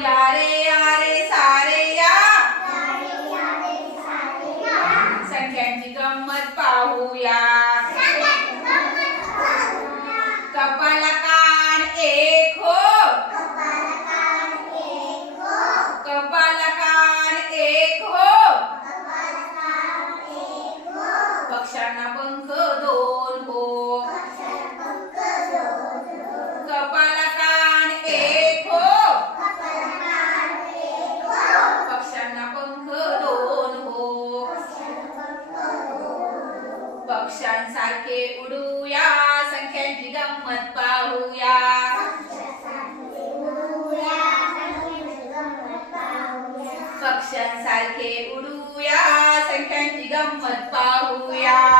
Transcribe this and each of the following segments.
यारे यारे सारे या। संख्यांची गंमत पाहूया। कपाला कान एक हो। कपाला पक्ष्यांसारखे उडूया संख्यांची गंमत पाहूया. पक्ष्यांसारखे उडूया संख्यांची गंमत पाहूया.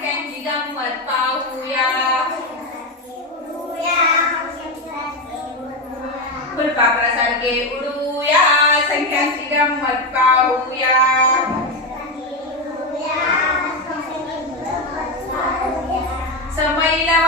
त्यांची गंमत पाहूया फुलपाखरासारखे उडूया संख्यांची गंमत पाहूया समईला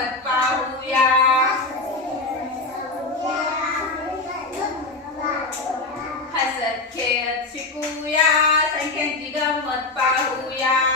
गंमत पाहूया हसत खेळत शिकूया. संख्यांची गंमत पाहूया.